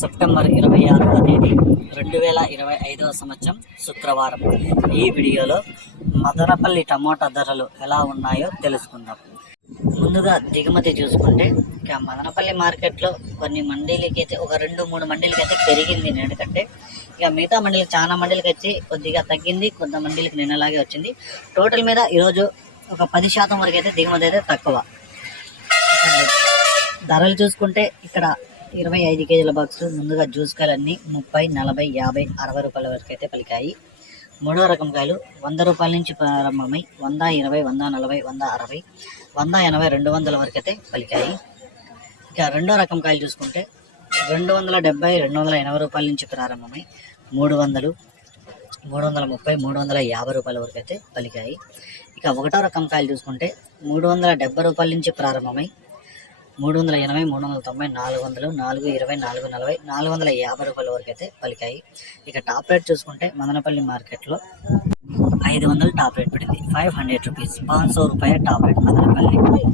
September 26వ తేదీ 2025వ సంవత్సరం శుక్రవారం. ఈ వీడియోలో మదనపల్లి టమోటా ధరలు ఎలా ఉన్నాయో తెలుసుకుందాం. ముందుగా దిగుమతి చూసుకుంటే ఇక మదనపల్లి మార్కెట్లో కొన్ని మండీలకి అయితే ఒక 2-3 మండీలకి అయితే పెరిగింది. ఎందుకంటే ఇక మిగతా మండీలు చాలా మండీలకి వచ్చి కొద్దిగా తగ్గింది, కొంత మండీలకి నిన్నలాగే వచ్చింది. టోటల్ మీద ఈరోజు ఒక 10% వరకు అయితే దిగుమతి అయితే తక్కువ. ధరలు చూసుకుంటే ఇక్కడ 25 కేజీల బాక్స్ ముందుగా జ్యూస్ కాయలు అన్నీ 30, 40, 50, 60 రూపాయల వరకు అయితే పలికాయి. మూడో రకం కాయలు 100 రూపాయల నుంచి ప్రారంభమై 100, 20, 140, 160, 180, 200 వరకు అయితే పలికాయి. ఇక రెండో రకం కాయలు చూసుకుంటే 270, 280 రూపాయల నుంచి ప్రారంభమై 300, 330, 350 రూపాయల వరకు అయితే పలికాయి. ఇక ఒకటో రకం కాయలు చూసుకుంటే 370 రూపాయల నుంచి ప్రారంభమై 380, 390, 400, 420, 440, 450 రూపాయల వరకు అయితే పలికాయి. ఇక టాప్ రేట్ చూసుకుంటే మదనపల్లి మార్కెట్లో 500 టాప్ రేట్ పడింది. 500 రూపీస్, 500 రూపాయల టాప్ రేట్ మదనపల్లి.